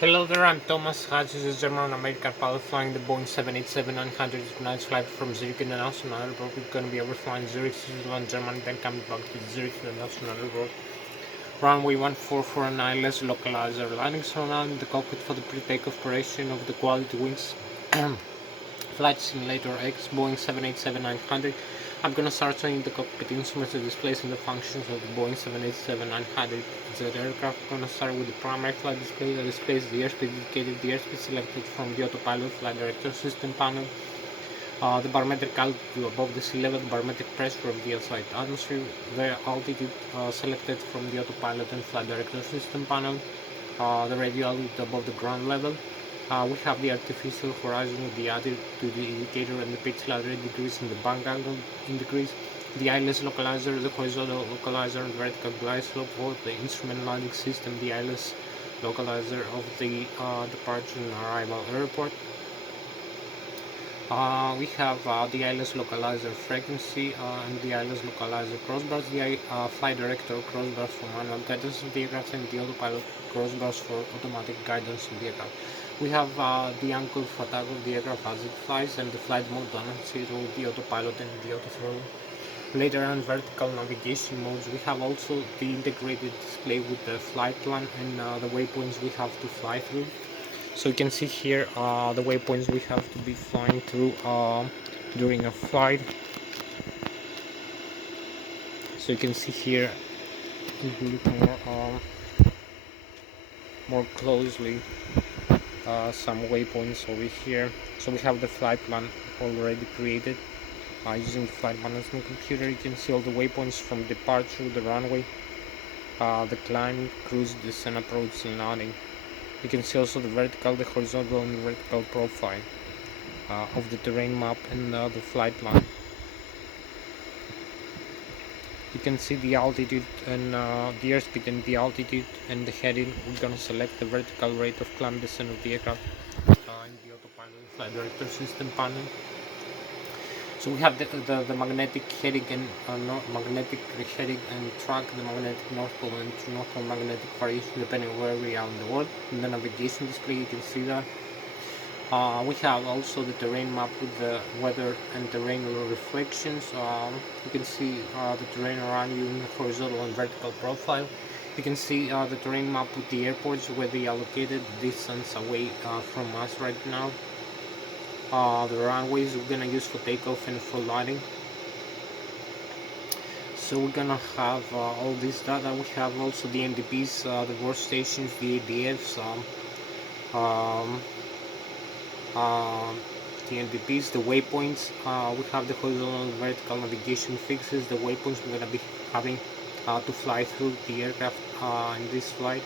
Hello there, I'm Thomas. Hatsios, German-American pilot flying the Boeing 787-900 tonight's flight from Zurich International Airport. We're going to be overflying Zurich, Switzerland, Germany, then coming back to Zurich International Airport. Runway 1449, let's localize our landing surrounding the cockpit for the pre-takeoff operation of the quality wings. Flight Simulator X, Boeing 787-900. I'm gonna start showing the cockpit instruments and displays and the functions of the Boeing 787-900 jet aircraft. I'm gonna start with the primary flight display that displays the airspeed indicated, the airspeed selected from the autopilot flight director system panel, the barometric altitude above the sea level, the barometric pressure of the outside atmosphere, the altitude selected from the autopilot and flight director system panel, the radio altitude above the ground level. We have the artificial horizon with the attitude indicator and the pitch ladder degrees and the bank angle degrees, the Lszh localizer, the horizontal localizer, and vertical glide slope for the instrument landing system, the Lszh localizer of the departure and arrival airport. We have the Lszh localizer frequency and the Lszh localizer crossbars, the flight director crossbars for manual guidance of the aircraft, and the autopilot crossbars for automatic guidance of the aircraft. We have the angle of attack of the aircraft as it flies, and the flight mode on the autopilot and the autothrottle. Later on vertical navigation modes, we have also the integrated display with the flight plan and the waypoints we have to fly through. So you can see here the waypoints we have to be flying through during a flight. So you can see here, if you look more closely, some waypoints over here. So we have the flight plan already created using the flight management computer. You can see all the waypoints from departure, the runway, the climb, cruise, descent, approach, and landing. You can see also the vertical, the horizontal, and the vertical profile of the terrain map and the flight plan. You can see the altitude and the airspeed and the altitude and the heading. We're going to select the vertical rate of climb descent of the aircraft in the autopilot flight director system panel. So we have the magnetic heading and magnetic heading and track, the magnetic north pole and north pole magnetic variation depending where we are in the world. In the navigation display you can see that. We have also the terrain map with the weather and terrain reflections. You can see the terrain around you in the horizontal and vertical profile. You can see the terrain map with the airports where they are located, distance away from us right now. The runways we're gonna use for takeoff and for landing. So we're gonna have all this data. We have also the MDPs, the workstations, the ABFs, the NDPs, the waypoints. We have the horizontal and vertical navigation fixes, the waypoints we're gonna be having to fly through the aircraft in this flight.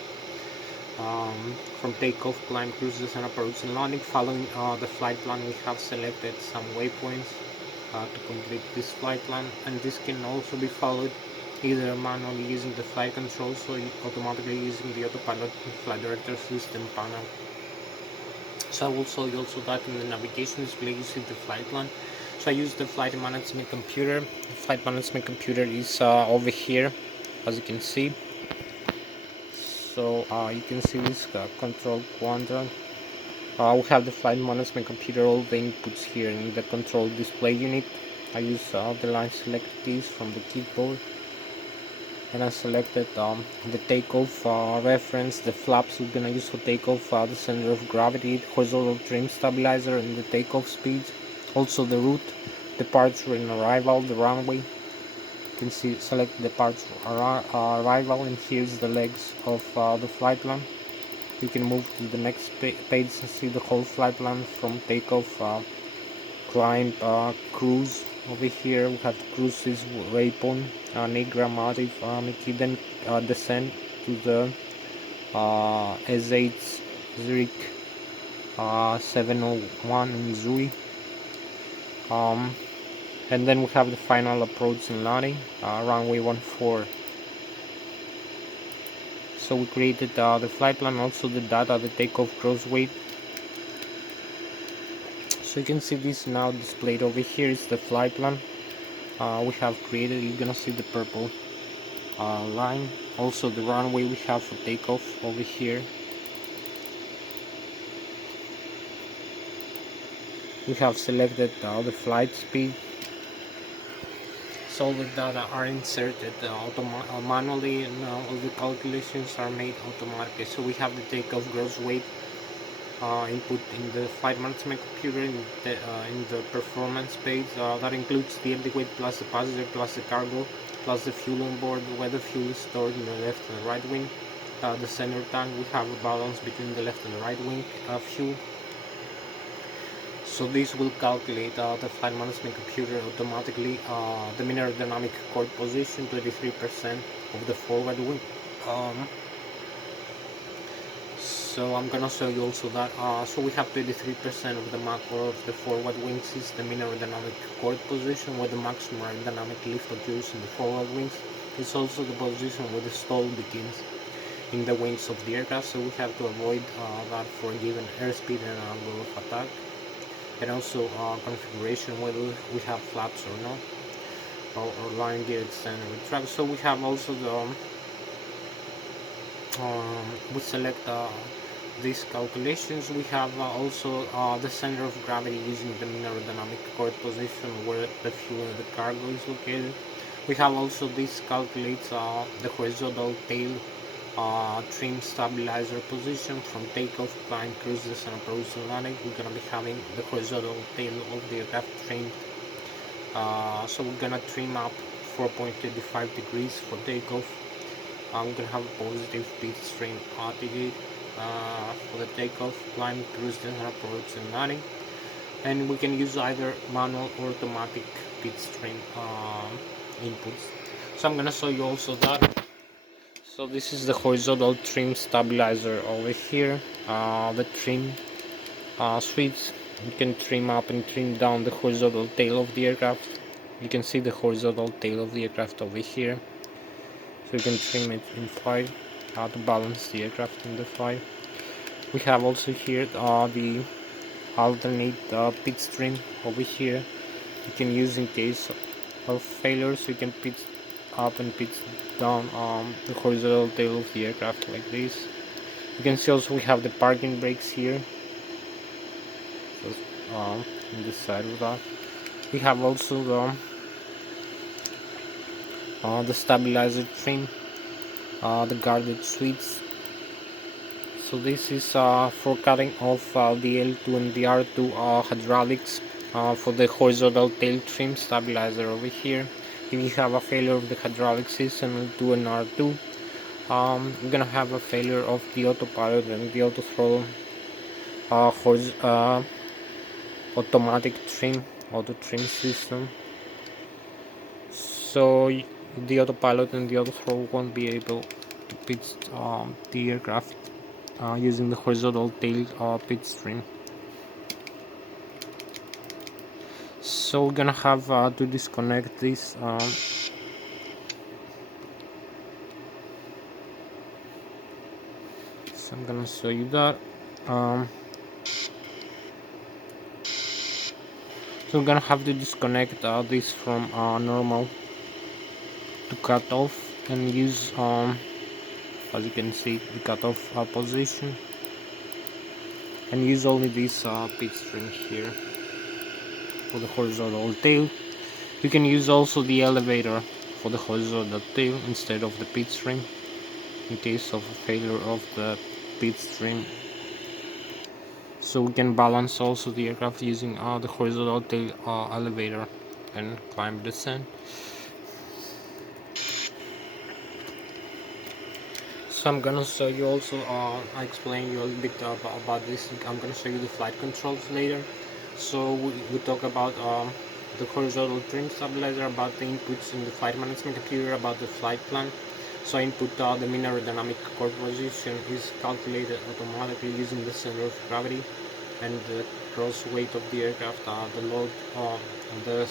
From takeoff, climb, cruises, and approach and landing. Following the flight plan, we have selected some waypoints to complete this flight plan, and this can also be followed either manually using the flight controls or automatically using the autopilot and flight director system panel. So I will show you also that in the navigation display you see the flight plan. So I use the flight management computer. The flight management computer is over here, as you can see. So you can see this control quadrant. We have the flight management computer, all the inputs here in the control display unit. I use the line select keys from the keyboard, and I selected the takeoff reference, the flaps we're gonna use for takeoff, the center of gravity, horizontal trim stabilizer, and the takeoff speed. Also the route, departure and arrival, the runway. You can see select departure arrival, and here's the legs of the flight plan. You can move to the next page and see the whole flight plan from takeoff, climb, cruise. Over here we have cruises, waypoint, Nigra, Matif, Mickey, then descent to the S8 Zurich 701 in Zurich. And then we have the final approach and landing, runway 14. So we created the flight plan, also the data, the takeoff gross weight. So you can see this now displayed over here is the flight plan we have created. You're gonna see the purple line. Also the runway we have for takeoff over here. We have selected the flight speed, so all the data are inserted manually, and all the calculations are made automatically. So we have the takeoff gross weight input in the flight management computer in the performance page. That includes the empty weight plus the passenger plus the cargo plus the fuel on board, where the fuel is stored in the left and the right wing. The center tank, we have a balance between the left and the right wing fuel. So this will calculate the flight management computer automatically the mean aerodynamic chord position, 23% of the forward wing. So I'm gonna show you also that. So we have 23% of the macro of the forward wings is the mean aerodynamic chord position, where the maximum aerodynamic lift occurs in the forward wings. It's also the position where the stall begins in the wings of the aircraft. So we have to avoid that for a given airspeed and angle of attack, and also configuration, whether we have flaps or not, or line gear extend and retract. So we have also the we select these calculations. We have also the center of gravity using the mean aerodynamic chord position, where the fuel and the cargo is located. We have also this calculates the horizontal tail trim stabilizer position from takeoff, climb, cruise, descent, approach, and landing. We're gonna be having the horizontal tail of the aircraft trimmed. So we're gonna trim up 4.25 degrees for takeoff. We're gonna have a positive pitch trim attitude for the takeoff, climb, cruise, descent, approach, and landing. And we can use either manual or automatic pitch trim inputs. So I'm gonna show you also that. So this is the horizontal trim stabilizer over here. The trim switch, you can trim up and trim down the horizontal tail of the aircraft. You can see the horizontal tail of the aircraft over here. So you can trim it in flight to balance the aircraft in the flight. We have also here the alternate pitch trim over here. You can use in case of failure, so you can pitch up and pitch down the horizontal tail of the aircraft like this. You can see also we have the parking brakes here, so on this side of that. We have also the stabilizer trim, the guarded switch. So this is for cutting off the L2 and the R2 hydraulics for the horizontal tail trim stabilizer over here. If you have a failure of the hydraulic system L2 and R2, we're gonna have a failure of the autopilot and the auto throttle automatic trim, auto trim system. So the autopilot and the auto throttle won't be able to pitch the aircraft using the horizontal tail pitch trim. So we're gonna have to disconnect this. So I'm gonna show you that. So we're gonna have to disconnect this from normal to cut off, and use as you can see the cutoff position, and use only this pitch trim here for the horizontal tail. You can use also the elevator for the horizontal tail instead of the pitch trim in case of a failure of the pitch trim. So we can balance also the aircraft using the horizontal tail elevator and climb descent. So I'm gonna show you also, I explain you a little bit about this. I'm gonna show you the flight controls later. So we talk about the horizontal trim stabilizer, about the inputs in the flight management computer, about the flight plan. So input the mean aerodynamic chord position is calculated automatically using the center of gravity and the gross weight of the aircraft, the load on the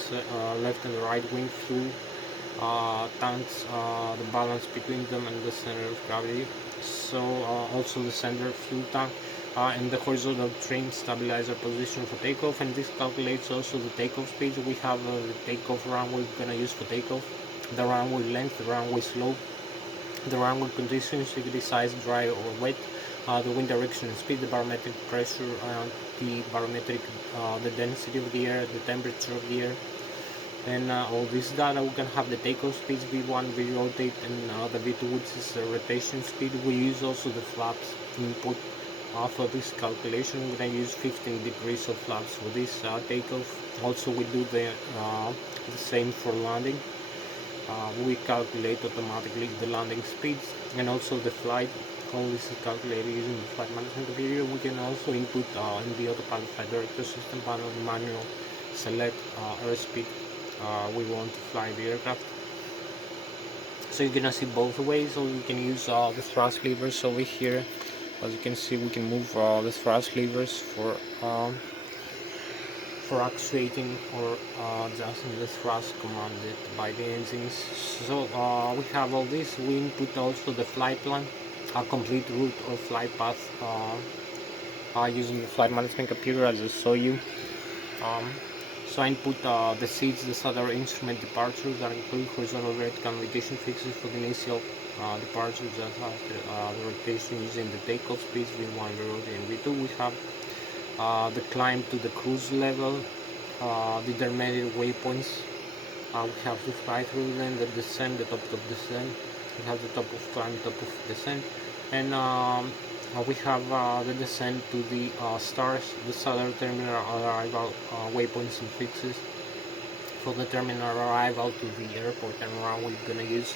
left and the right wing fuel tanks, the balance between them, and the center of gravity. So also the center fuel tank and the horizontal trim stabilizer position for takeoff, and this calculates also the takeoff speed. We have the takeoff runway we're gonna use for takeoff, the runway length, the runway slope, the runway conditions, if it is ice, dry or wet, the wind direction and speed, the barometric pressure, the barometric, the density of the air, the temperature of the air, and all this data. We can have the takeoff speed, V1, V rotate, and the V2, which is the rotation speed. We use also the flaps input for this calculation. We're going to use 15 degrees of flaps for this takeoff. Also, we do the same for landing. We calculate automatically the landing speeds and also the flight. All this is calculated using the flight management computer. We can also input in the autopilot flight director system panel the manual select airspeed we want to fly the aircraft. So you're gonna see both ways. So we can use the thrust levers over here. As you can see, we can move the thrust levers for actuating or adjusting the thrust commanded by the engines. So we have all this. We input also the flight plan, a complete route or flight path using the flight management computer, as I show you. So I input the seats, the other instrument departures that include horizontal vertical navigation fixes for the initial departures, that has the rotation using the takeoff speeds V1, V0, and V2. We have the climb to the cruise level, determined waypoints. We have to fly through them, the descent, the top of descent. We have the top of climb, top of descent, and we have the descent to the stars, the southern terminal arrival waypoints and fixes for the terminal arrival to the airport and around we're gonna use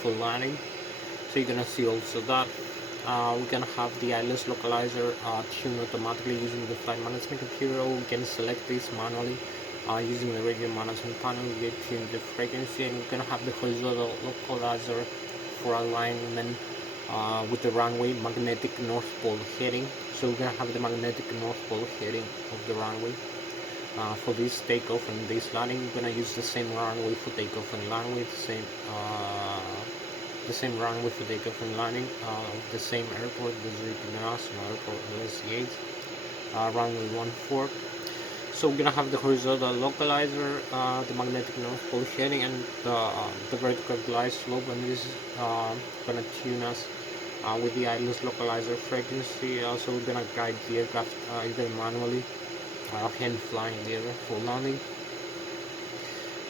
for landing. So you're gonna see also that. We can have the Lszh localizer tuned automatically using the flight management computer. We can select this manually using the radio management panel. We can tune the frequency, and we can have the horizontal localizer for alignment with the runway magnetic north pole heading. So we're gonna have the magnetic north pole heading of the runway for this takeoff and this landing. We're gonna use the same runway for takeoff and landing, the same runway for takeoff and landing of the same airport, the Zurich International Airport, Lszh, runway 14. So we're gonna have the horizontal localizer, the magnetic north pole heading, and the vertical glide slope, and this is gonna tune us with the Lszh localizer frequency. So we're gonna guide the aircraft either manually, hand flying the aircraft for landing,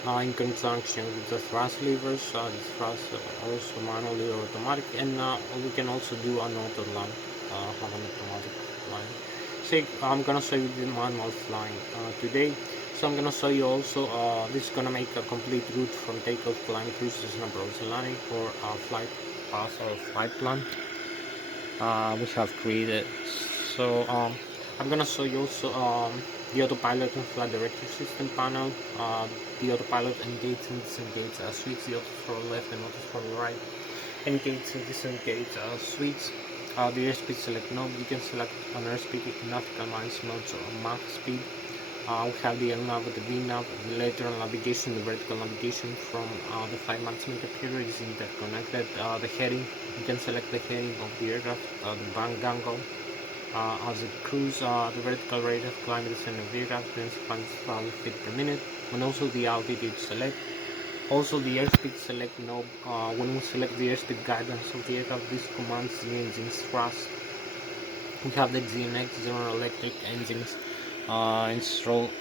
in conjunction with the thrust levers, the thrust also manually or automatic, and we can also do an auto land, have an automatic flying. So I'm gonna show you the manual flying today. So I'm gonna show you also, this is gonna make a complete route from takeoff, climb, cruises, and approach and landing for flight path or flight plan we have created. So I'm gonna show you also the autopilot and flight director system panel, the autopilot engage and disengage switch, the auto throttle left and auto throttle right, engage and disengage switch, the airspeed select knob. You can select an airspeed, nautical miles, knots, or Mach speed. We have the LNAV, the VNAV, the lateral navigation, the vertical navigation from the flight management computer is interconnected. The heading, you can select the heading of the aircraft, the bank angle. As a cruise, the vertical rate of climb and descent of the aircraft, 10,000 feet per minute, and also the altitude select. Also the airspeed select knob. When we select the airspeed guidance of the aircraft, this commands the engine's thrust. We have the GNX General Electric engines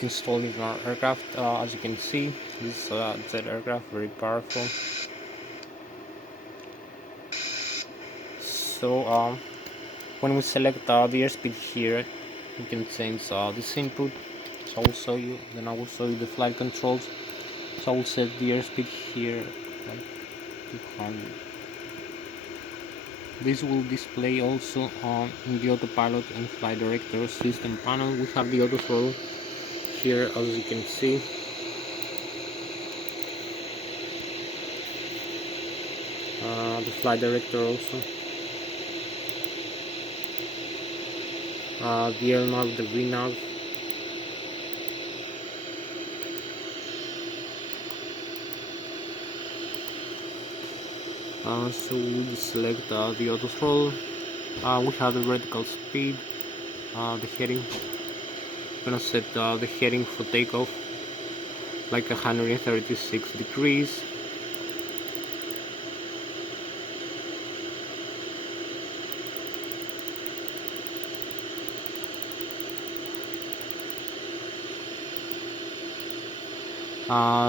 installed in our aircraft. As you can see, this jet aircraft very powerful. So when we select the airspeed here, you can change this input. So I will show you. Then I will show you the flight controls. So I will set the airspeed here, like 200. This will display also in the autopilot and flight director system panel. We have the auto throttle here, as you can see. The flight director also. The LNAV, the VNAV. So we select the auto throttle. We have the vertical speed, the heading. I'm gonna set the heading for takeoff like 136 degrees.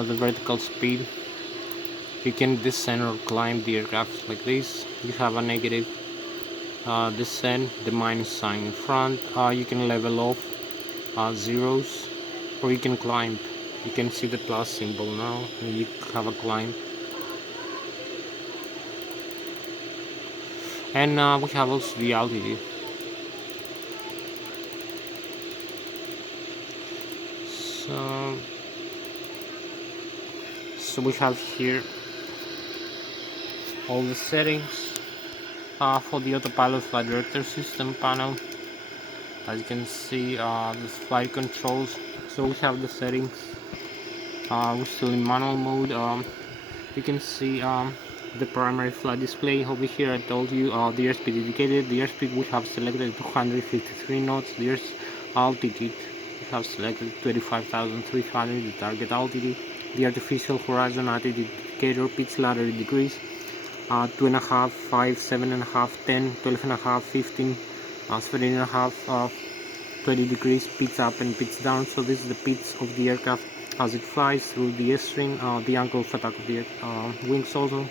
the vertical speed. You can descend or climb the aircraft like this. You have a negative descent, the minus sign in front. You can level off zeros, or you can climb. You can see the plus symbol now, and you have a climb. And we have also the altitude. So we have here all the settings for the autopilot flight director system panel. As you can see, the flight controls. So we have the settings. We're still in manual mode. You can see the primary flight display over here. I told you the airspeed indicated. The airspeed we have selected 253 knots. The altitude we have selected 25,300, the target altitude. The artificial horizon altitude indicator, pitch ladder degrees, 2.5, 5, 7.5, 10, 12.5, 15, 17.5, 20 degrees pitch up and pitch down. So this is the pitch of the aircraft as it flies through the airstream, the angle of attack of the wings also.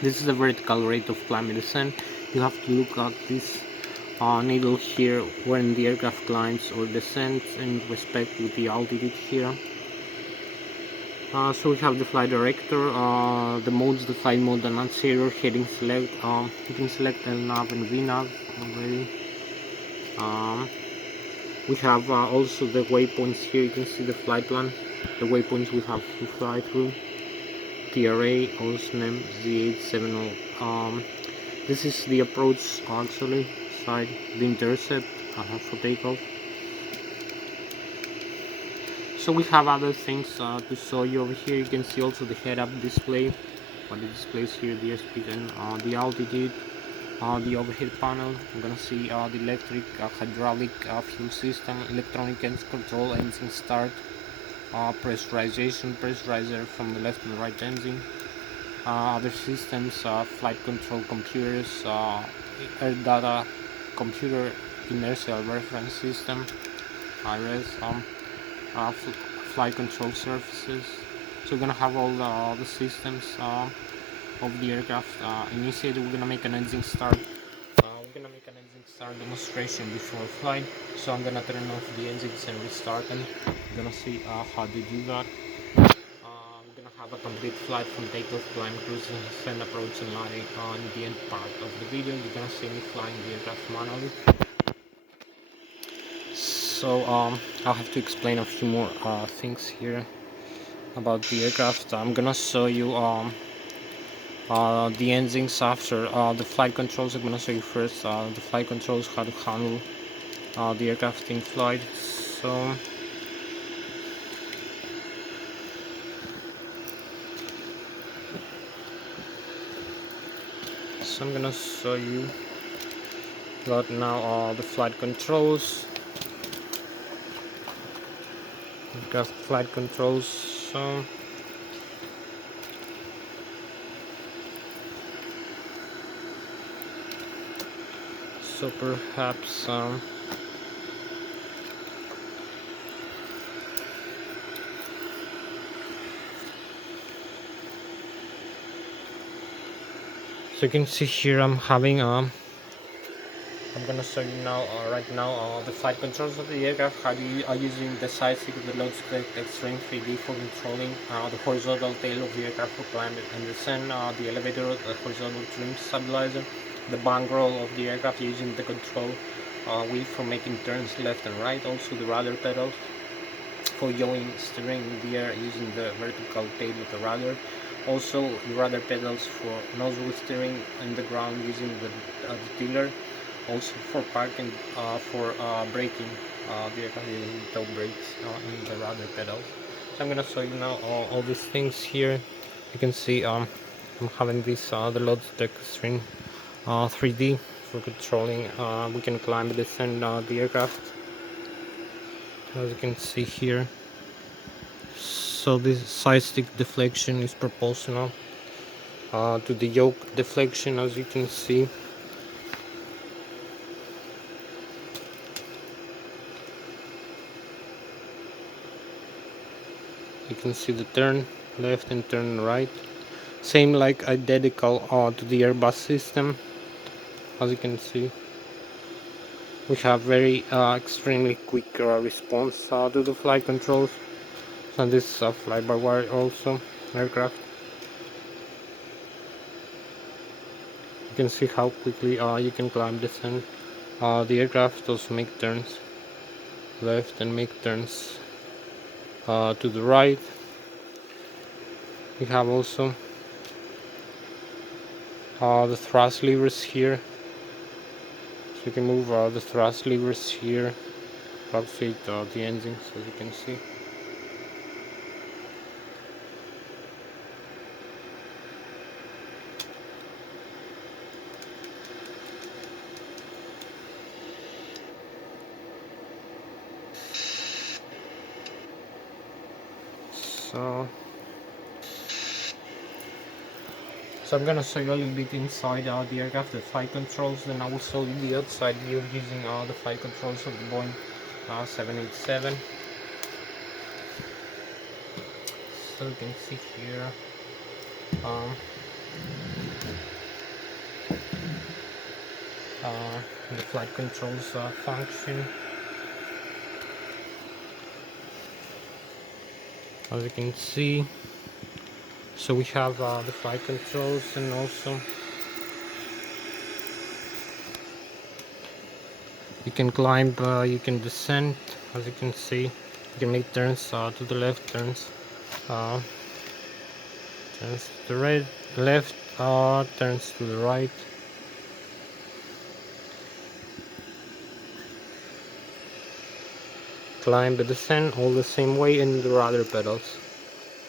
This is the vertical rate of climb and descent. You have to look at this needle here when the aircraft climbs or descends in respect with the altitude here. So we have the flight director, the modes, the flight mode, the annunciator, heading select. You can select LNAV and VNAV already. We have also the waypoints here. You can see the flight plan, the waypoints we have to fly through. TRA, OSNEM, Z870. This is the approach actually side, the intercept for takeoff. So we have other things to show you over here. You can see also the head-up display, what it displays here, the airspeed and the altitude. The overhead panel, I'm gonna see the electric, hydraulic fuel system, electronic control, engine start, pressurizer from the left and right engine, other systems, flight control computers, air data computer, inertial reference system, IRS, flight control surfaces. So we're gonna have all the systems of the aircraft. Initially we're gonna make an engine start. Demonstration before flight. So I'm gonna turn off the engines and restart them. We're gonna see how to do that. We're gonna have a complete flight from takeoff, climb, cruising, descent, approach, and landing. On the end part of the video, you're gonna see me flying the aircraft manually. So I'll have to explain a few more things here about the aircraft. I'm gonna show you the engines after the flight controls. I'm gonna show you first the flight controls, how to handle the aircraft in flight. So I'm gonna show you that now the flight controls. Aircraft flight controls. So perhaps so you can see here I'm having I'm gonna show you now right now the flight controls of the aircraft. How you are using the side stick of the load split extreme 3D for controlling the horizontal tail of the aircraft for climb and descent, the elevator, the horizontal trim stabilizer, the bank roll of the aircraft using the control wheel for making turns left and right. Also the rudder pedals for yawing steering in the air using the vertical tail of the rudder. Also the rudder pedals for nozzle steering in the ground using the tiller. Also for parking, for braking, the aircraft using toe brakes in the rudder pedals. So I'm gonna show you now all these things here. You can see I'm having this the load deck string 3D for controlling. We can climb and descend the aircraft, as you can see here. So this side stick deflection is proportional to the yoke deflection, as you can see. You can see the turn left and turn right. Same like identical to the Airbus system. As you can see, we have very extremely quick response to the flight controls. So this is a fly-by-wire also aircraft. You can see how quickly you can climb, descend. The aircraft also make turns left and make turns to the right. We have also the thrust levers here, so you can move the thrust levers here, rotate the engines, as you can see. So I'm gonna show you a little bit inside the aircraft, the flight controls, then I will show you the outside view using the flight controls of the Boeing 787. So you can see here the flight controls function. As you can see, so we have the flight controls, and also you can climb, you can descend. As you can see, you can make turns to the left, turns to the right, left, turns to the right. Climb and descend all the same way, and the rudder pedals.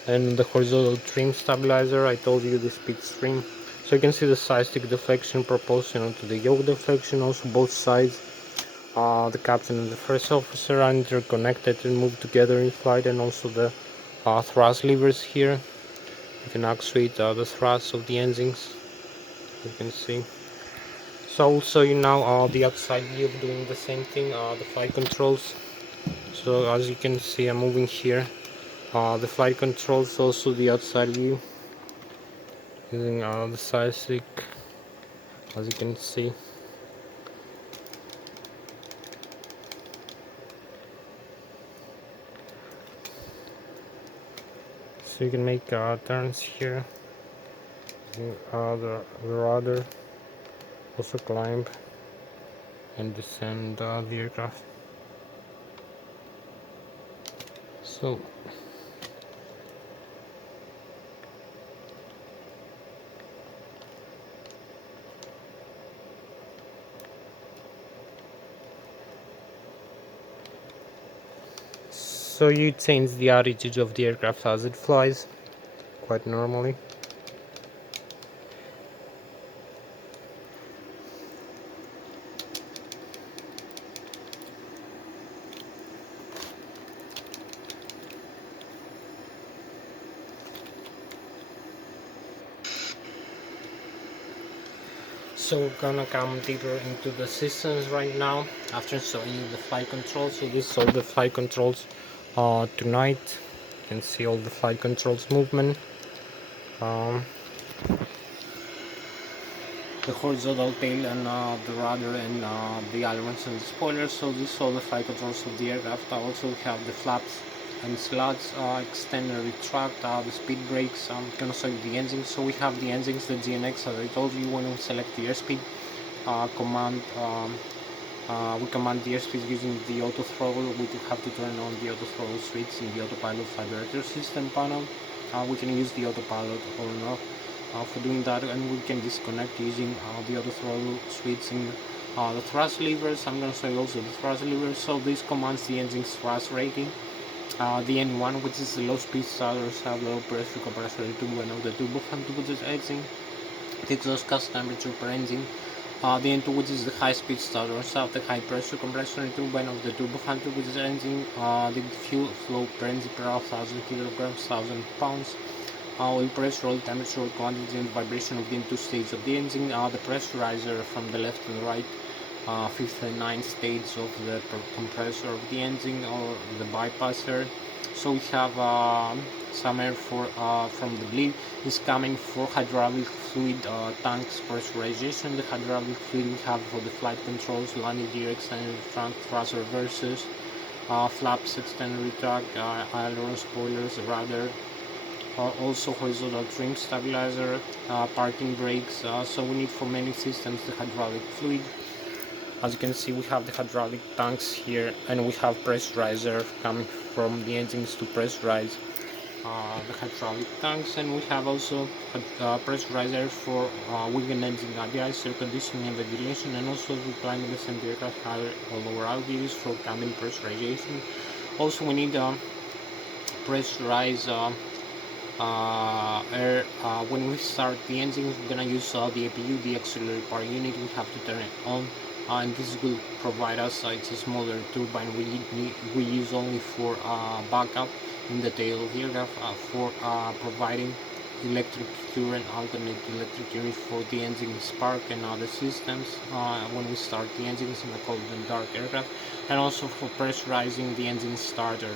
And the horizontal trim stabilizer, I told you the speed trim. So you can see the side stick deflection proportional to the yoke deflection. Also both sides, the captain and the first officer are interconnected and move together in flight. And also the thrust levers here, you can actuate the thrust of the engines, you can see. So I will show you now the outside view of doing the same thing, the flight controls. So as you can see, I'm moving here the flight controls, also the outside view using the side stick, as you can see. So you can make turns here using the rudder, also climb and descend the aircraft. So you change the attitude of the aircraft as it flies quite normally. So we're gonna come deeper into the systems right now after showing you the flight controls. So this is all the flight controls tonight. You can see all the flight controls movement. The horizontal tail and the rudder and the ailerons and the spoilers. So this is all the flight controls of the aircraft. I also have the flaps and slots, extend and retract, the speed brakes. I'm gonna show you the engines. So we have the engines, the GNX, as I told you. When we select the airspeed command, we command the airspeed using the auto throttle. We have to turn on the auto throttle switch in the autopilot vibrator system panel. We can use the autopilot or not for doing that, and we can disconnect using the auto throttle switch in the thrust levers. I'm going to show you also the thrust levers. So this commands the engine's thrust rating. The N1, which is the low speed starters, have low pressure compressor tube, one of the turbo fan tube, which is engine, the exhaust gas temperature per engine. The N2, which is the high speed starters, have the high pressure compressor turbine of the turbo fan tube, which is engine, the fuel flow per engine per 1000 kilograms, 1000 pounds. Oil pressure, oil temperature, quantity and vibration of the N2 stage of the engine, the pressurizer from the left and right, 59 stage of the compressor of the engine, or the bypasser. So we have some air from the bleed is coming for hydraulic fluid tanks pressurization. The hydraulic fluid we have for the flight controls, landing gear, extended trunk, thrust reversers, flaps, extended retract, aileron spoilers, rudder, also horizontal trim stabilizer, parking brakes. So we need for many systems the hydraulic fluid. As you can see, we have the hydraulic tanks here, and we have pressurizer coming from the engines to pressurize the hydraulic tanks, and we have also pressurizer for wing engine ADIs, air conditioning and ventilation, and also we climate the same aircraft higher or lower altitudes for cabin pressurization. Also, we need pressurize air when we start the engine. We're gonna use the APU, the auxiliary power unit. We have to turn it on, and this will provide us it's a smaller turbine we use only for backup in the tail of the aircraft for providing electric current, alternate electric current for the engine spark and other systems when we start the engines in the cold and dark aircraft, and also for pressurizing the engine starter.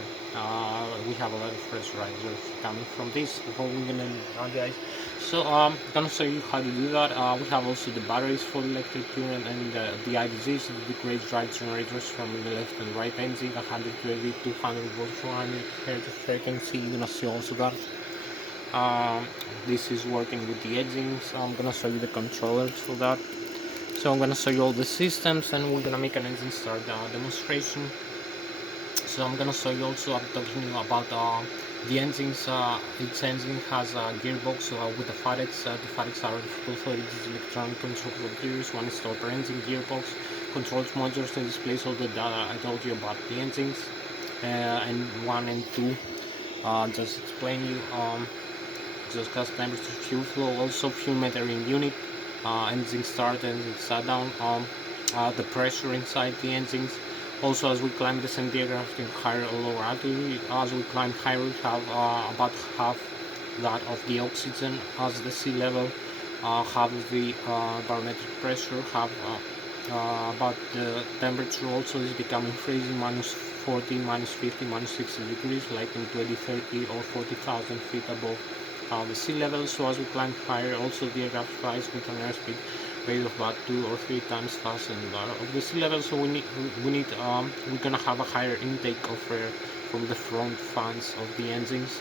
We have a lot of pressurizers coming from this before we're gonna guys. So I'm gonna show you how to do that. We have also the batteries for the electric current, and the IDGs, the great drive generators from the left and right engine, 120, 200 volts, 400 hertz frequency. You're gonna see also that. This is working with the engine, so I'm gonna show you the controllers for that. So I'm gonna show you all the systems, and we're gonna make an engine start demonstration. So I'm gonna show you also, I'm talking about the engines. Each engine has a gearbox with the FADEX. The FADEX are also electronic control gears. One is the upper engine gearbox, controls modules and displays all the data I told you about the engines. And 1 and 2 just explain you exhaust gas temperature, fuel flow, also fuel metering unit, engine start, engine shut down, the pressure inside the engines. Also, as we climb the same aircraft in higher or lower altitude, as we climb higher, we have about half that of the oxygen as the sea level, half the barometric pressure, half about the temperature also is becoming freezing, minus 40, minus 50, minus 60 degrees, like in 20, 30 or 40,000 feet above the sea level. So as we climb higher, also the aircraft flies with an airspeed rate of about 2 or 3 times faster than that of the sea level. So we're gonna have a higher intake of air from the front fans of the engines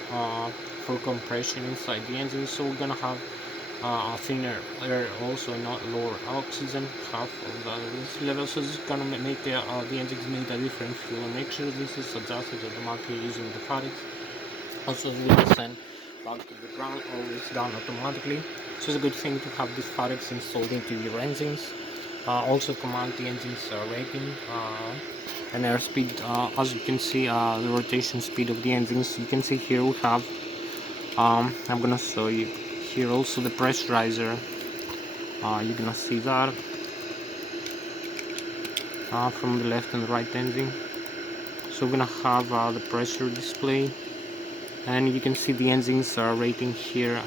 for compression inside the engine. So we're gonna have a thinner air, also not lower oxygen, half of the sea level. So this is gonna make the engines need a different fuel. Make sure this is adjusted automatically using the FADEX. Also, as we descend back to the ground, always down automatically. So it's a good thing to have this FADEX installed into your engines. Also command the engine's rating and airspeed. As you can see, the rotation speed of the engines. You can see here we have, I'm gonna show you here also the pressurizer. You're gonna see that from the left and right engine. So we're gonna have the pressure display, and you can see the engines rating here.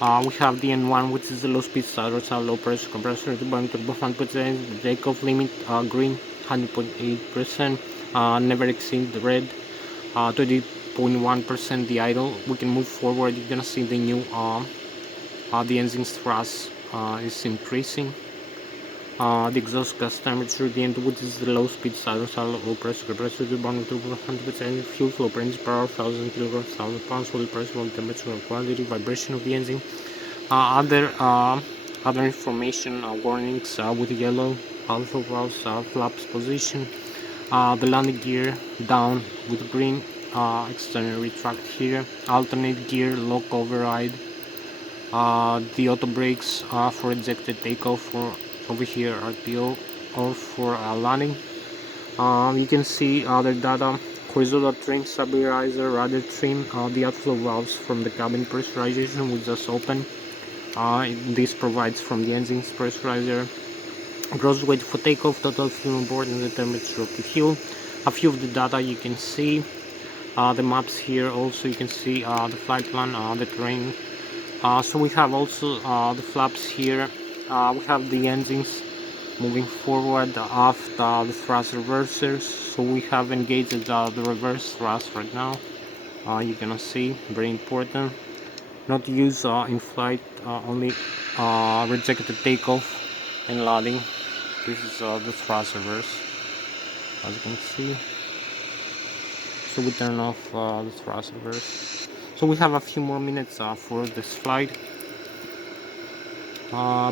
We have the N1, which is the low speed starter, low pressure compressor, the Boeing turbofan percentage, the takeoff limit green 100.8%, never exceed the red 20.1% the idle. We can move forward. You're gonna see the new the engine's thrust is increasing. The exhaust gas temperature, the end, which is the low speed starter, low pressure compressor, the Boeing turbofan 100% fuel flow, range per hour 1000 kilograms, 1000 pounds, oil pressure, oil temperature, quality, vibration of the engine. Other information, warnings with yellow, alpha valves, flaps position, the landing gear down with green, external retract here, alternate gear, lock override, the auto brakes for ejected takeoff, for over here RTO, or for landing. You can see other data, horizontal trim stabilizer, rudder trim, the outflow valves from the cabin pressurization we just opened. This provides from the engine's pressurizer, gross weight for takeoff, total fuel on board, and the temperature of the fuel. A few of the data you can see, the maps here. Also you can see the flight plan, the terrain. So we have also the flaps here. We have the engines moving forward, aft, the thrust reversers. So we have engaged the reverse thrust right now. You can see, very important. Not used in flight, only rejected takeoff and landing. This is the thrust reverse, as you can see. So we turn off the thrust reverse. So we have a few more minutes for this flight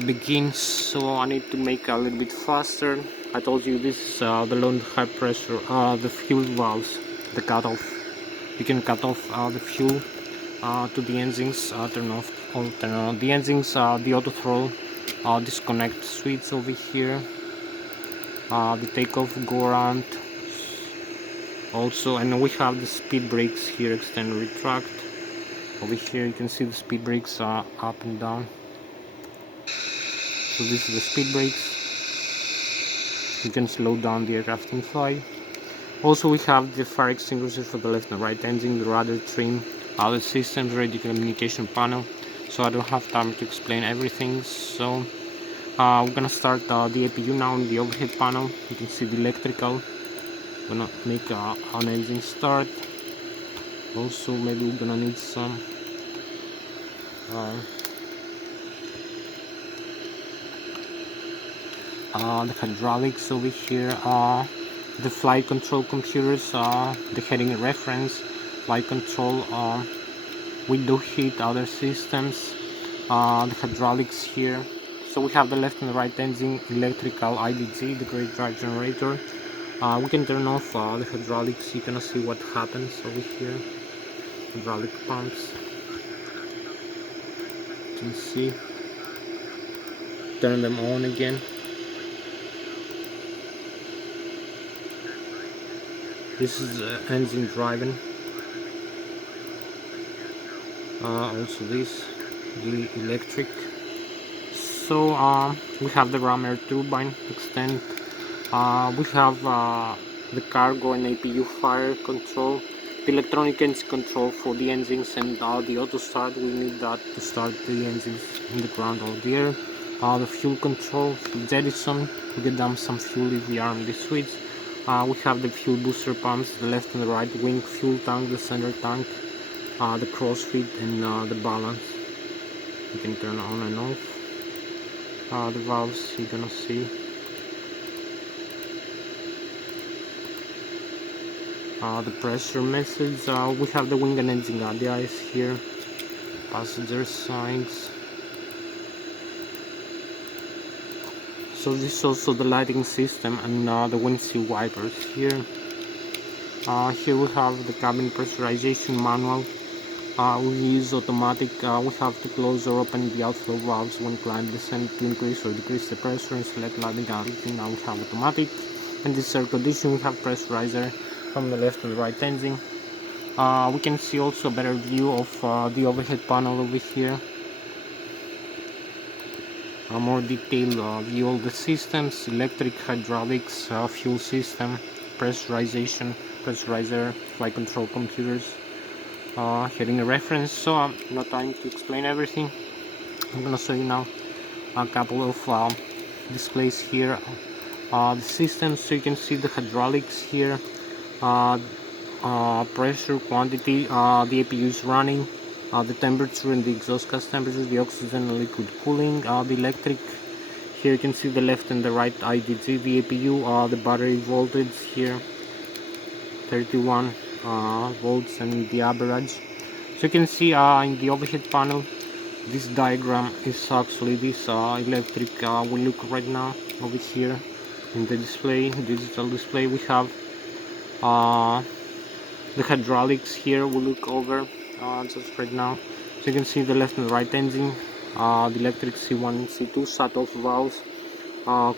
begins. So I need to make a little bit faster. I told you this is the low and high pressure, the fuel valves, the cutoff. You can cut off the fuel to the engines, turn off or turn on the engines, the auto throttle, disconnect switch over here, the takeoff go around also, and we have the speed brakes here, extend retract. Over here you can see the speed brakes up and down. So this is the speed brakes. You can slow down the aircraft in flight. Also we have the fire extinguishers for the left and right engine, the radar trim, other systems, radio communication panel. So I don't have time to explain everything. So we're gonna start the APU now in the overhead panel. You can see the electrical. Gonna make an engine start. Also maybe we're gonna need some the hydraulics over here, the flight control computers, the heading reference, flight control, window heat, other systems, the hydraulics here. So we have the left and the right engine, electrical, IDG, the great drive generator. We can turn off the hydraulics. You can see what happens over here. Hydraulic pumps. You can see. Turn them on again. This is engine driving. Also this, the electric. So we have the ram air turbine extend. We have the cargo and APU fire control, the electronic engine control for the engines, and the auto start. We need that to start the engines in the ground or the air. The fuel control, jettison, we get down some fuel if we arm the switch. We have the fuel booster pumps, the left and the right wing, fuel tank, the center tank, the crossfeed, and the balance. You can turn on and off. The valves you're gonna see. The pressure message. We have the wing and engine guides here. Passenger signs. So this is also the lighting system and the windshield wipers here. Here we have the cabin pressurization manual. We use automatic. We have to close or open the outflow valves when climb descent to increase or decrease the pressure and select landing altitude. Now we have automatic. And this air condition, we have pressurizer from the left and the right engine. We can see also a better view of the overhead panel over here. A more detailed view of the systems, electric, hydraulics, fuel system, pressurization, pressurizer, flight control computers, heading a reference. So no time to explain everything. I'm gonna show you now a couple of displays here. The systems, so you can see the hydraulics here, pressure, quantity, the APU is running, the temperature and the exhaust gas temperature, the oxygen and liquid cooling, the electric. Here you can see the left and the right IDG, the APU, the battery voltage here, 31 volts, and the average. So you can see in the overhead panel, this diagram is actually this electric. We look right now over here in the display, digital display. We have the hydraulics here. We look over just right now. So you can see the left and the right engine, the electric C1 and C2 shut-off valves,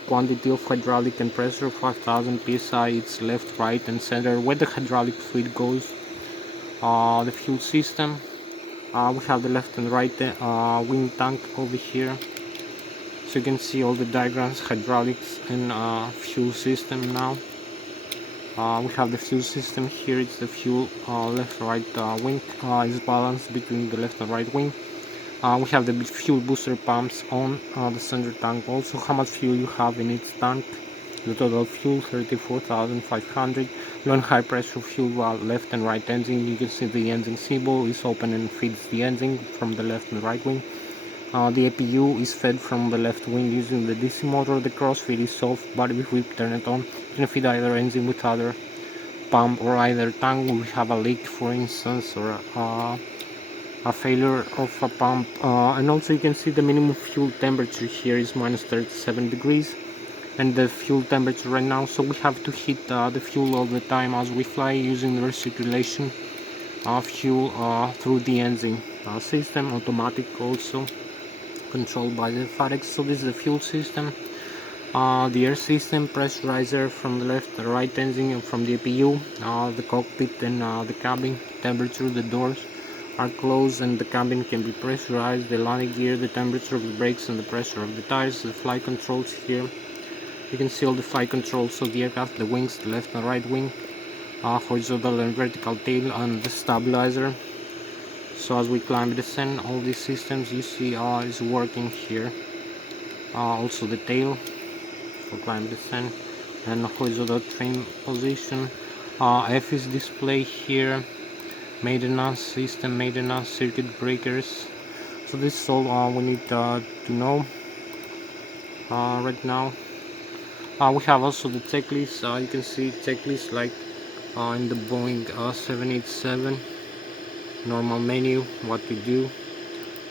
quantity of hydraulic and pressure 5000 psi. It's left, right, and center where the hydraulic fluid goes. The fuel system. We have the left and right wing tank over here. So you can see all the diagrams, hydraulics, and fuel system now. We have the fuel system here. It's the fuel left right wing is balanced between the left and right wing. We have the fuel booster pumps on the center tank. Also how much fuel you have in each tank. The total fuel 34,500. Low and high pressure fuel left and right engine. You can see the engine symbol is open and feeds the engine from the left and right wing. The APU is fed from the left wing using the DC motor. The crossfeed is off, but if we turn it on, you can feed either engine with other pump or either tank. We have a leak, for instance, or a failure of a pump, and also you can see the minimum fuel temperature here is minus 37 degrees, and the fuel temperature right now, so we have to heat the fuel all the time as we fly using the recirculation fuel through the engine system, automatic, also controlled by the FADEX. So this is the fuel system, the air system, pressurizer from the left, the right engine, and from the APU, the cockpit and the cabin temperature. The doors are closed and the cabin can be pressurized. The landing gear, the temperature of the brakes and the pressure of the tires. The flight controls here. You can see all the flight controls of the aircraft, the wings, the left and right wing, horizontal and vertical tail, and the stabilizer. So as we climb, descend, all these systems you see is working here. Also the tail for climb, descend, and horizontal trim position. F is display here. Maintenance system, maintenance, circuit breakers. So this is all we need to know right now. We have also the checklist. You can see checklist like in the Boeing 787. Normal menu, what to do,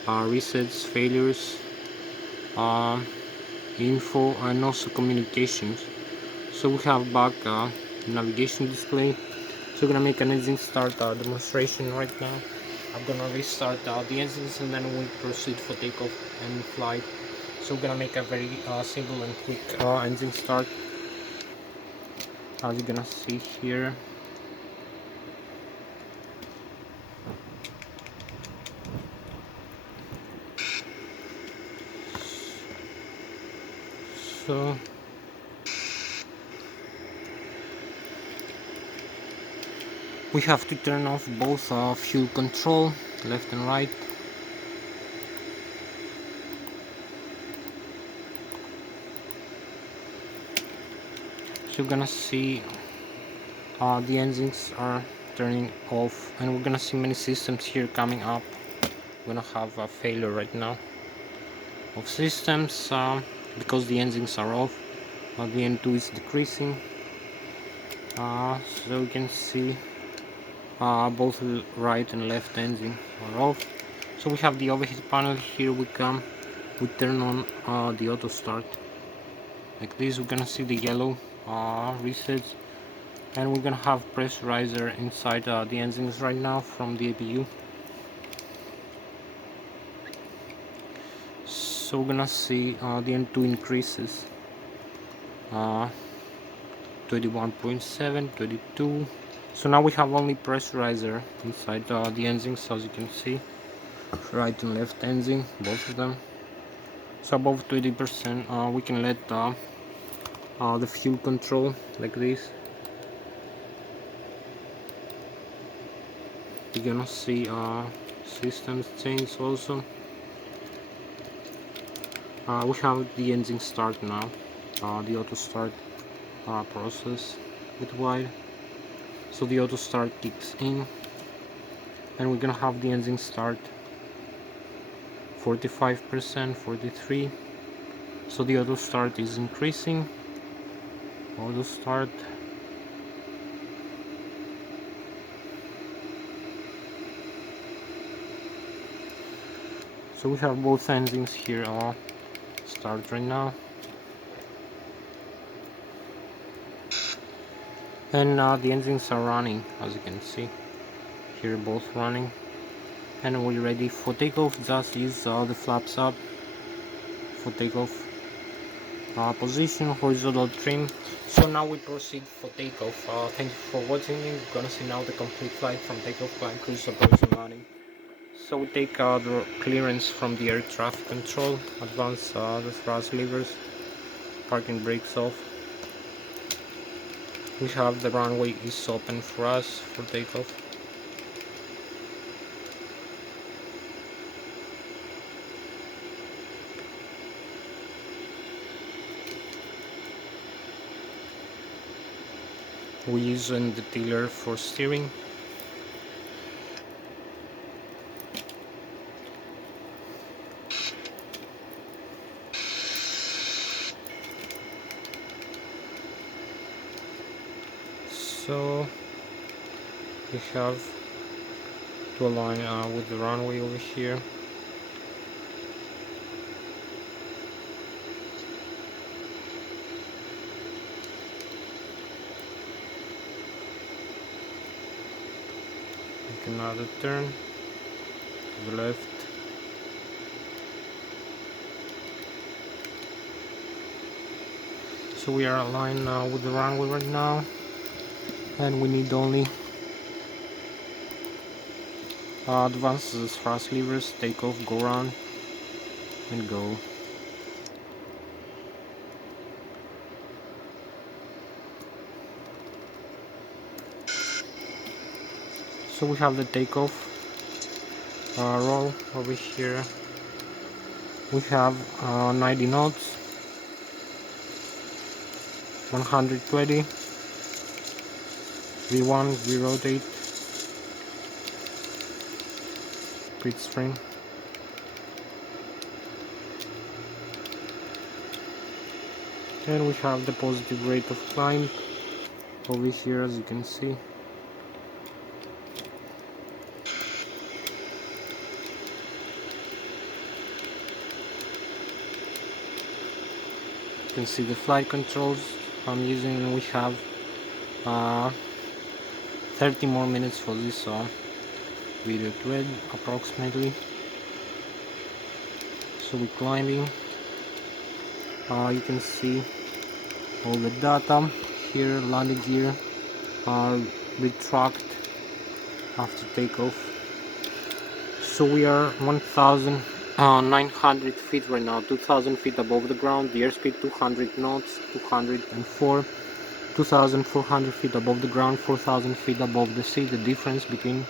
resets, failures, info, and also communications. So we have back navigation display. So we're gonna make an engine start demonstration right now. I'm gonna restart the engines and then we proceed for takeoff and flight. So we're gonna make a very simple and quick engine start, as you're gonna see here. So we have to turn off both fuel control, left and right. So you're gonna see the engines are turning off, and we're gonna see many systems here coming up. We're gonna have a failure right now of systems because the engines are off. The N2 is decreasing, so you can see both right and left engine are off. So we have the overhead panel here. We turn on the auto start like this. We're gonna see the yellow resets, and we're gonna have pressurizer inside the engines right now from the APU. So we're gonna see the N2 increases 21.7, 22. So now we have only pressurizer inside the engines, as you can see, right and left engine, both of them. So above 20%, we can let the fuel control like this. You're gonna see systems change also. We have the engine start now, the auto start process with wide. So the auto start kicks in, and we're gonna have the engine start 45%, 43. So the auto start is increasing. Auto start. So we have both engines here start right now, and the engines are running, as you can see here, both running, and we're ready for takeoff. Just use the flaps up for takeoff position, horizontal trim. So now we proceed for takeoff. Thank you for watching. We're gonna see now the complete flight from takeoff, flight, cruise, approach, and landing. So we take the clearance from the air traffic control, advance the thrust levers, parking brakes off. We have the runway is open for us for takeoff. we use the tiller for steering. So we have to align with the runway over here. Make another turn to the left. So we are aligned with the runway right now, and we need only advance the thrust levers, take off, go around, and go. So we have the takeoff roll over here. We have 90 knots, 120, V1, V-rotate, pitch string. And we have the positive rate of climb over here, as you can see. You can see the flight controls I'm using, and we have 30 more minutes for this video to end approximately. So we're climbing. You can see all the data here. Landing gear retract after takeoff. So we are 1,900 feet right now, 2,000 feet above the ground. The airspeed 200 knots, 204, 2,400 feet above the ground, 4,000 feet above the sea. The difference between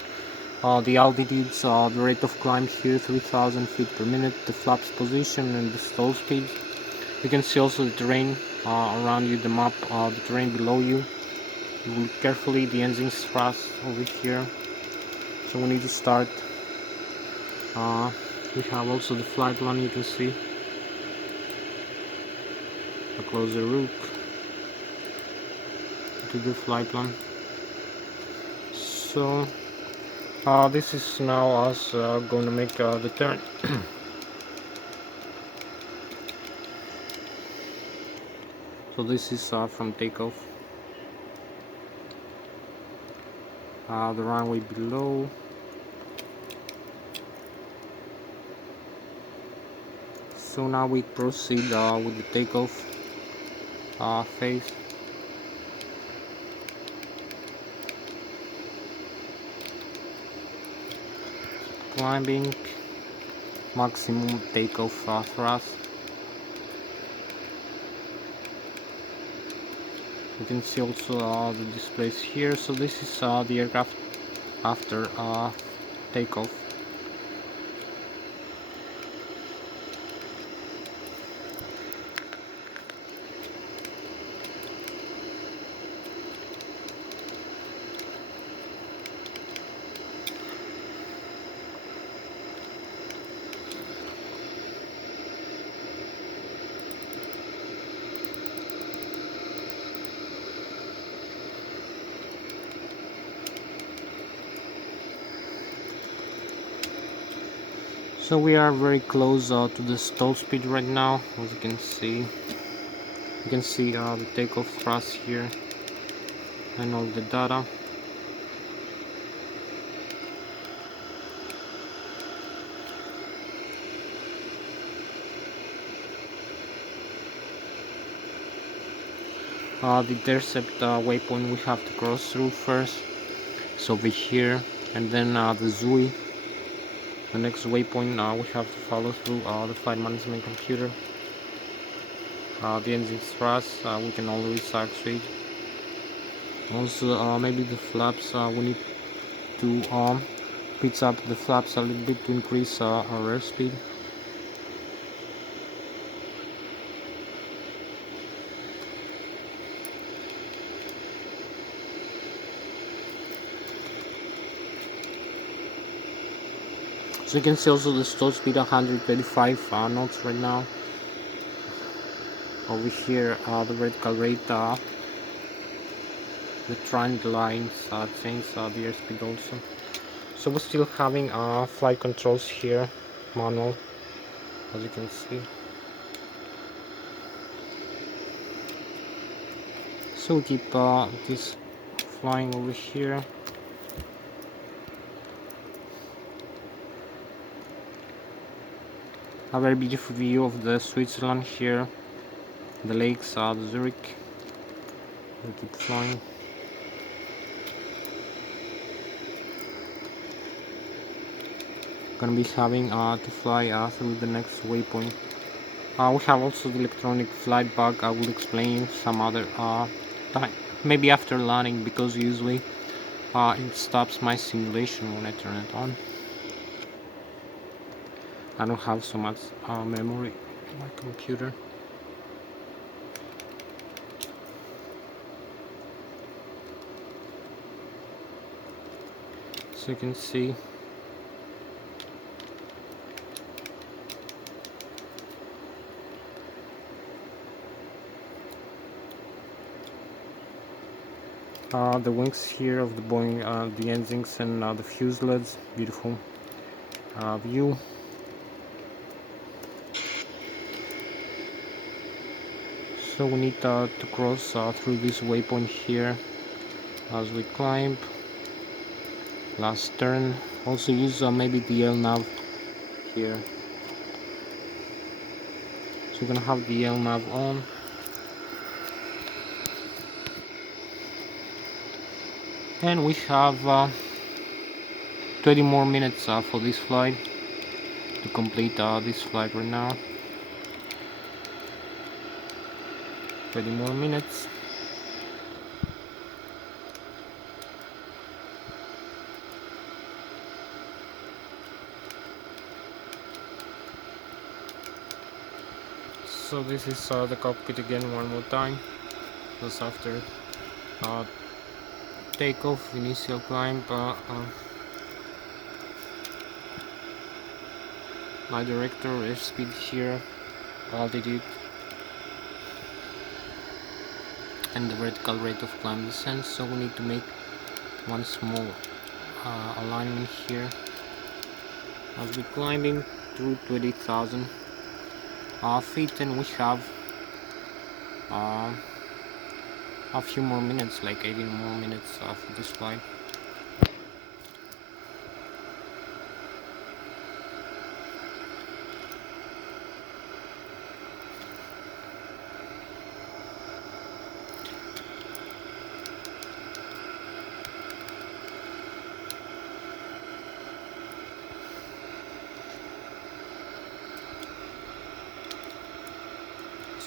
the altitudes, the rate of climb here, 3,000 feet per minute, the flaps position, and the stall speed. You can see also the terrain around you, the map, the terrain below you. You look carefully, the engine's thrust over here. So we need to start. We have also the flight plan, you can see a closer look to the flight plan. So this is now us going to make the turn. So this is from takeoff. The runway below. So now we proceed with the takeoff phase. Climbing, maximum takeoff thrust. You can see also the displays here. So this is the aircraft after takeoff. So we are very close to the stall speed right now. As you can see, the takeoff thrust here and all the data. The intercept waypoint we have to cross through first. So over here, and then the Zui. The next waypoint we have to follow through the flight management computer. The engine thrust we can always actuate. Also maybe the flaps, we need to pitch up the flaps a little bit to increase our airspeed. So you can see also the stall speed 125 knots right now. Over here, the vertical rate, the trend lines change the airspeed also. So we're still having flight controls here, manual, as you can see. So we keep this flying over here. A very beautiful view of the Switzerland here, the lakes, the Zurich. We keep flying. Gonna be having to fly through the next waypoint. We have also the electronic flight bug. I will explain some other time, maybe after landing, because usually it stops my simulation when I turn it on. I don't have so much memory in my computer. So you can see the wings here of the Boeing, the engines and the fuselage. Beautiful view. So we need to cross through this waypoint here as we climb. Last turn. Also use maybe the LNAV here. So we're gonna have the LNAV on. And we have 20 more minutes for this flight to complete this flight right now. 20 more minutes. So this is the cockpit again one more time, just after takeoff, initial climb. My director, airspeed here, altitude, and the vertical rate of climb descent. So we need to make one small alignment here as we're climbing through 20,000 feet, and we have a few more minutes, like 18 more minutes for this flight.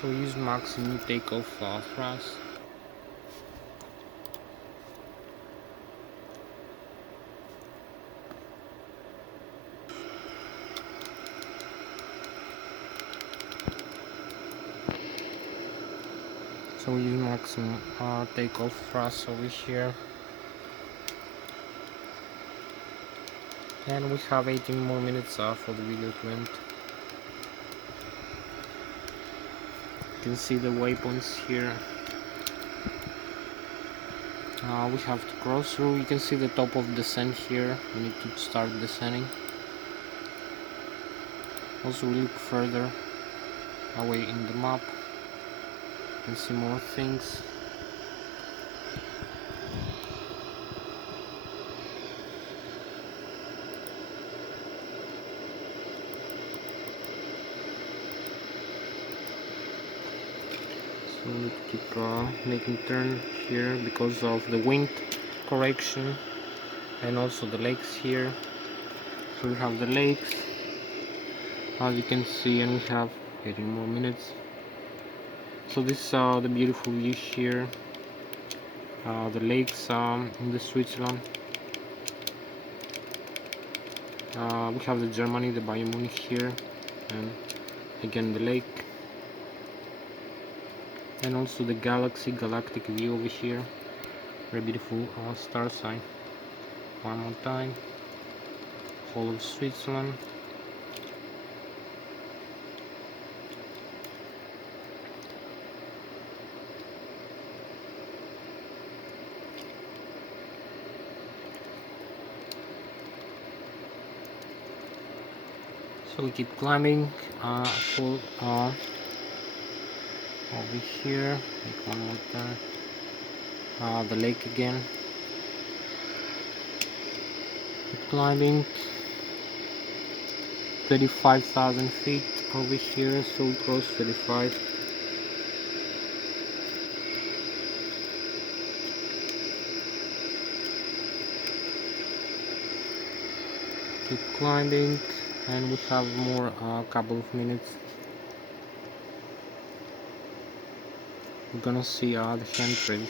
So we use maximum takeoff thrust. So we use maximum takeoff thrust over here. And we have 18 more minutes for the video to end. You can see the waypoints here. We have to cross through. You can see the top of descent here. We need to start descending. Also, we look further away in the map. You can see more things. So we need to keep making turn here because of the wind correction and also the lakes here. So we have the lakes, as you can see, and we have 18 more minutes. So this is the beautiful view here, the lakes in the Switzerland. We have the Germany, the Bayern Munich here, and again the lake, and also the galactic view over here. Very beautiful star sign. One more time. all of Switzerland. So we keep climbing full over here, make one more turn, the lake again, keep climbing, 35,000 feet over here, so close, 35. Keep climbing, and we have more couple of minutes. We're gonna see the handrails,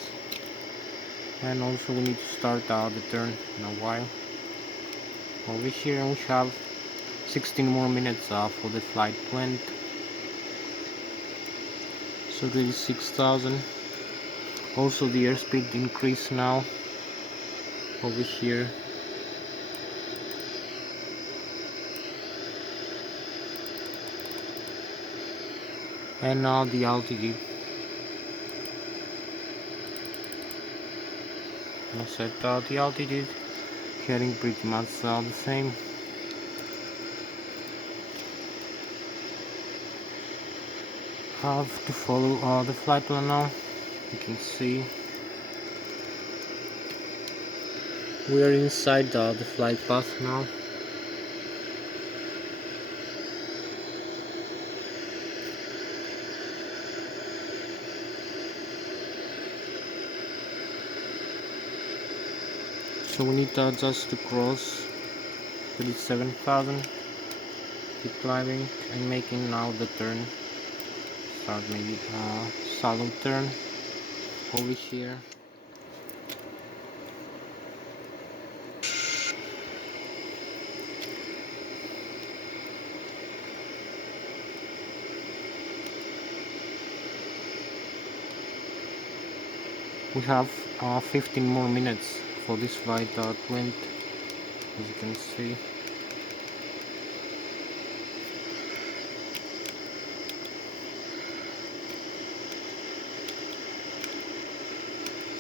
and also we need to start the turn in a while. Over here we have 16 more minutes for the flight to end. So 36,000. Also the airspeed increase now over here. And now the altitude. I set the altitude, heading pretty much the same. Have to follow the flight plan now. You can see we are inside the flight path now. So we need just to cross 37,000. Keep climbing and making now the turn. Start maybe southern turn over here. We have 15 more minutes for this flight to end, as you can see.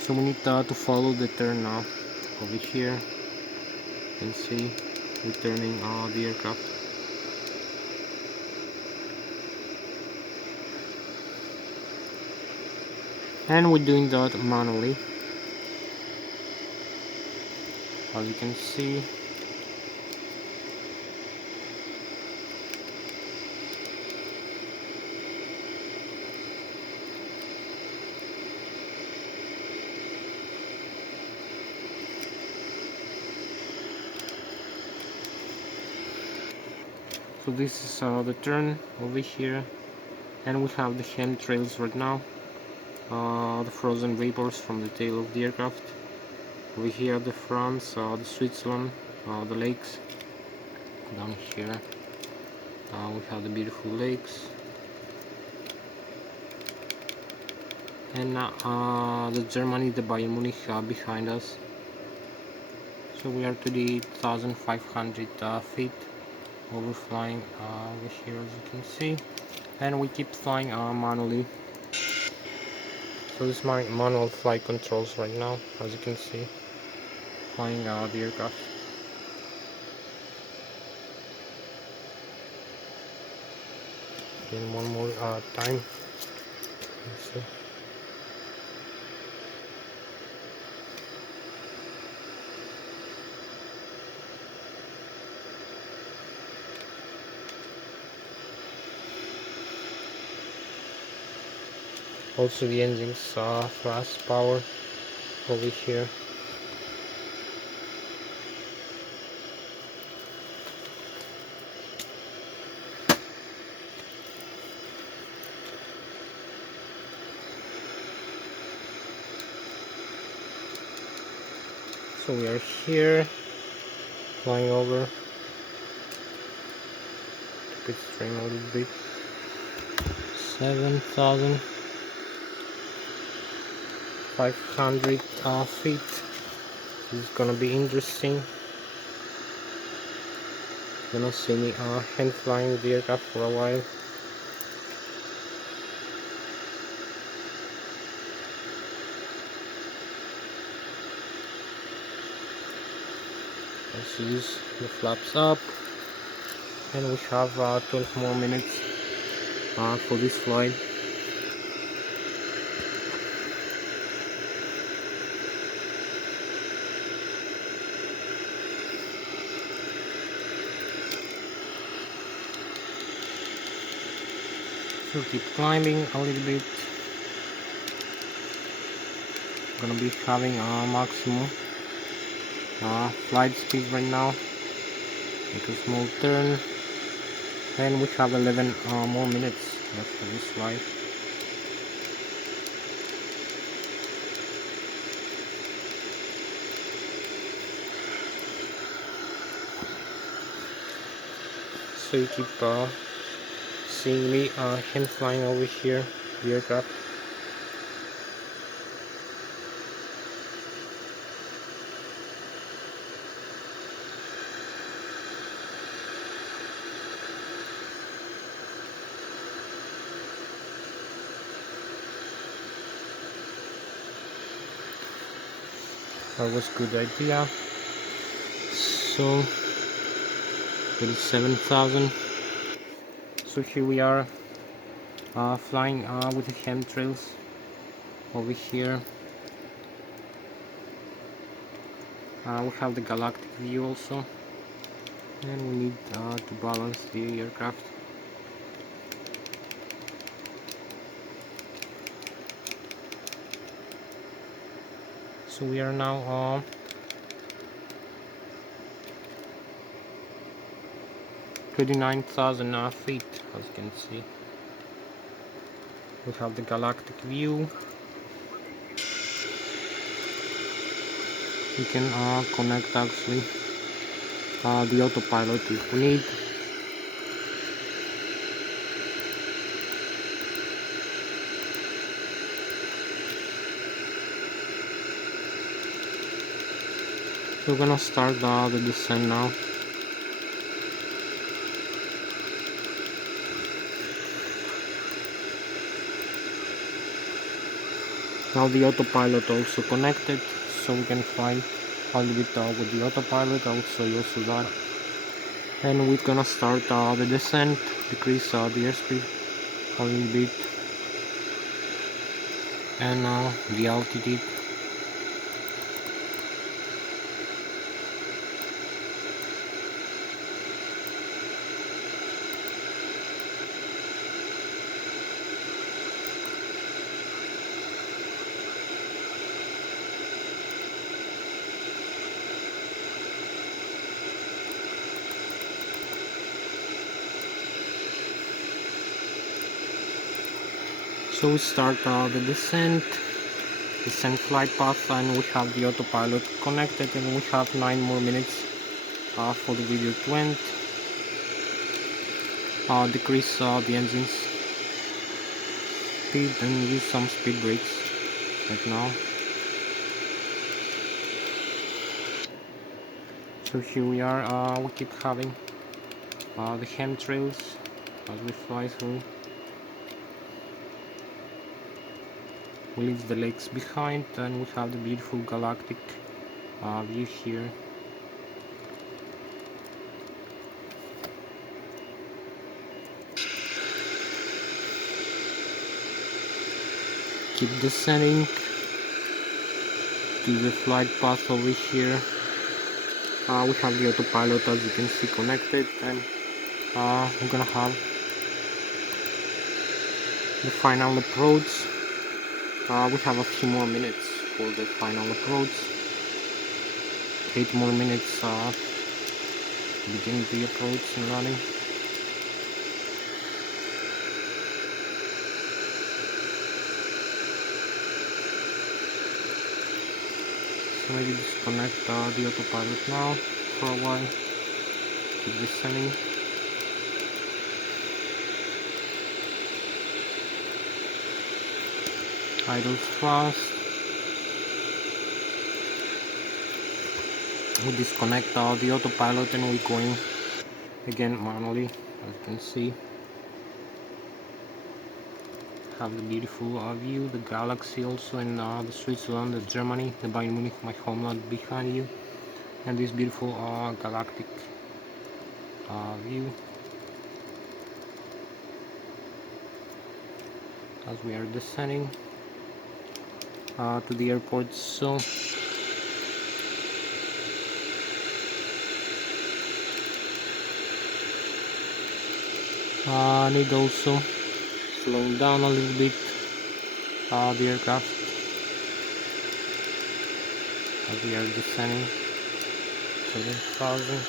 So we need to follow the turn now over here. You can see we're turning the aircraft. And we're doing that manually, as you can see. So this is the turn over here, and we have the handrails right now. The frozen vapors from the tail of the aircraft. Over here the France, the Switzerland, the lakes. Down here we have the beautiful lakes, and the Germany, the Bayern Munich behind us. So we are to the 1,500 feet, overflying over here, as you can see, and we keep flying manually. So this is my manual flight controls right now, as you can see, flying the aircraft. Again, one more time. Let's see. Also the engines thrust power over here. So we are here, flying over. Keep it string a little bit. 7,500 feet. This is gonna be interesting. Gonna see me hand flying the aircraft for a while. Let's use the flaps up, and we have 12 more minutes for this flight. So keep climbing a little bit. Gonna be having maximum flight speed right now. Make a small turn, and we have 11 more minutes left for this flight. So you keep seeing me hand flying over here, the aircraft. That was a good idea. So 37,000. So here we are flying with the chemtrails over here. We have the galactic view also, and we need to balance the aircraft. So we are now 29,000 feet, as you can see. We have the galactic view. We can connect actually the autopilot if we need. So we're gonna start the descent now. Now the autopilot also connected, so we can fly a little bit with the autopilot. I'll show you also that. And we're gonna start the descent, decrease the airspeed a little bit, and now the altitude. So we start the descent flight path, and we have the autopilot connected, and we have 9 more minutes for the video to end. Decrease the engine's speed and use some speed brakes right now. So here we are, we keep having the chemtrails as we fly through. We leave the lakes behind, and we have the beautiful galactic view here. Keep descending to the flight path over here. We have the autopilot, as you can see, connected, and we're gonna have the final approach. We have a few more minutes for the final approach. 8 more minutes begin the approach and landing. So maybe disconnect the autopilot now for a while. Keep descending. Idle thrust. We disconnect the autopilot, and we're going again manually, as you can see. Have the beautiful view, the galaxy also in the Switzerland, the Germany, the Bayern Munich, my homeland behind you, and this beautiful galactic view as we are descending to the airport. So need also slowing down a little bit the aircraft as we are descending 7,000.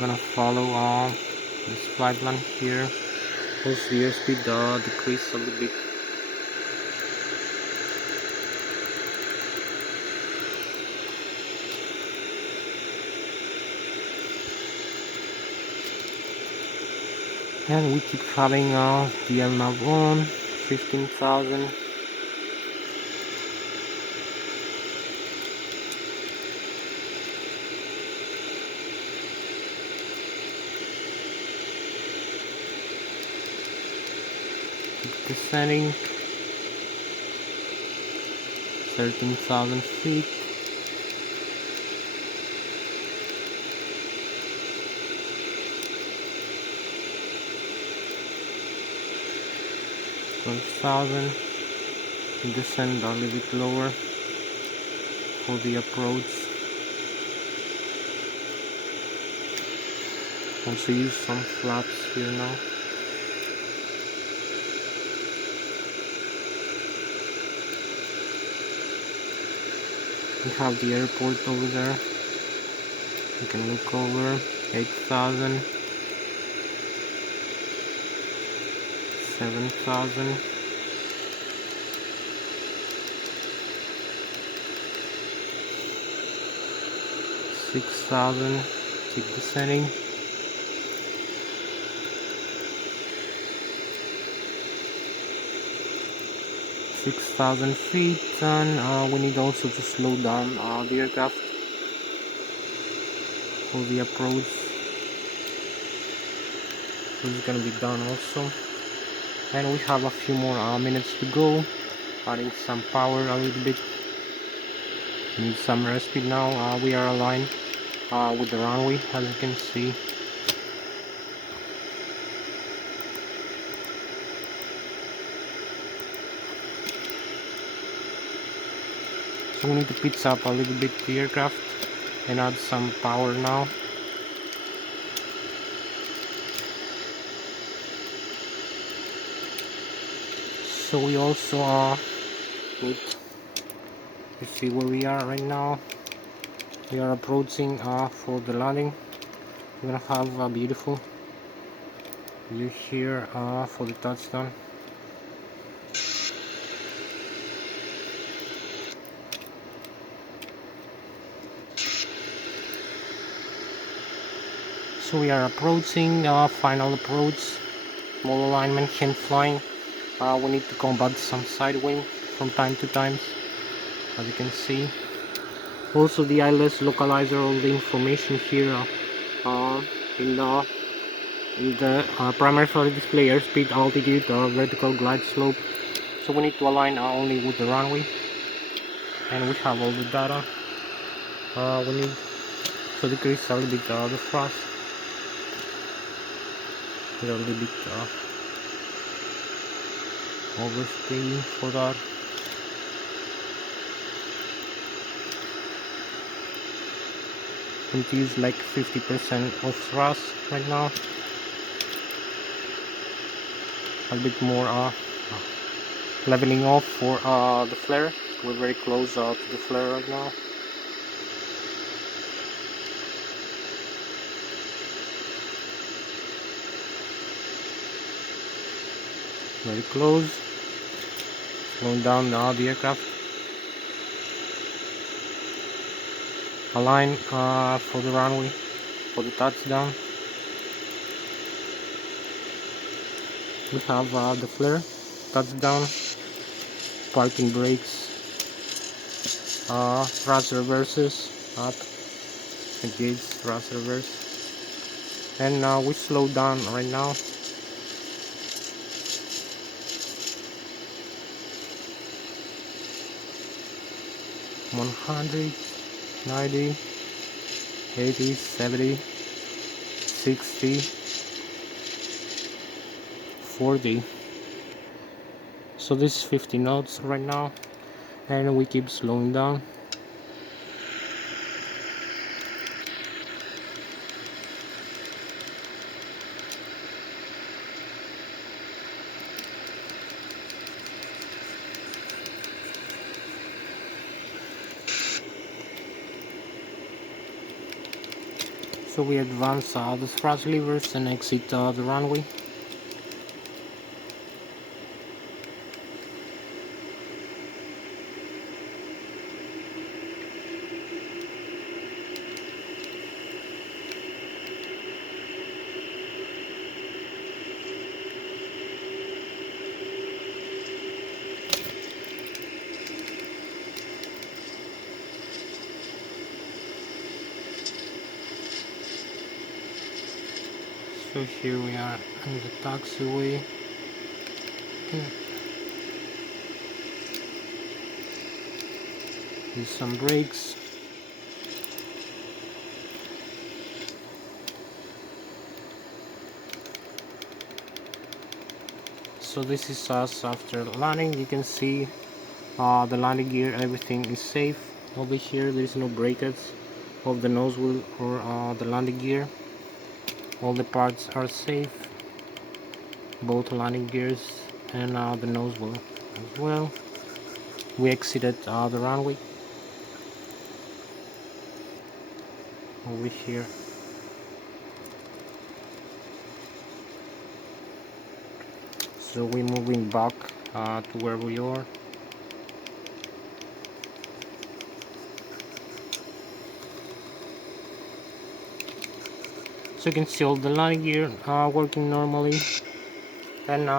Gonna follow this flight plan here. Also the airspeed decrease a little bit. And we keep having the LNAV on 15,000. Keep descending 13,000 feet. $12,000. Descend a little bit lower for the approach. Also use some flaps here now. We have the airport over there. You can look over 8,000, 7,000. 6,000. Keep descending. 6,000 feet, and we need also to slow down the aircraft for the approach. This is gonna be done also, and we have a few more minutes to go. Adding some power a little bit. Need some airspeed now. We are aligned with the runway, as you can see. So we need to pitch up a little bit the aircraft and add some power now. So we also need to see where we are right now. We are approaching for the landing. We're gonna have a beautiful view here for the touchdown. So we are approaching final approach, small alignment, hand flying. We need to combat some side wind from time to time, as you can see. Also the Lszh localizer, all the information here in the primary flight display: airspeed, altitude, vertical glide slope. So we need to align only with the runway, and we have all the data. We need to decrease a little bit the thrust. We're a little bit overspeeding for that. We use like 50% of thrust right now. A bit more leveling off for the flare. We're very close to the flare right now. Very close. Slowing down the aircraft. Align for the runway, for the touchdown. We have the flare. touchdown, parking brakes, thrust reverses, up, engage, thrust reverse, and we slow down right now. 100, 90, 80, 70, 60, 40. So this is 50 knots right now, and we keep slowing down. So we advance the thrust levers and exit the runway. So here we are in the taxiway. Use some brakes. So this is us after landing. You can see the landing gear, everything is safe. Over here there is no breakage of the nose wheel or the landing gear. All the parts are safe, both landing gears and the nose wheel as well. We exited the runway. Over here. So we're moving back to where we are. So you can see all the landing gear working normally, and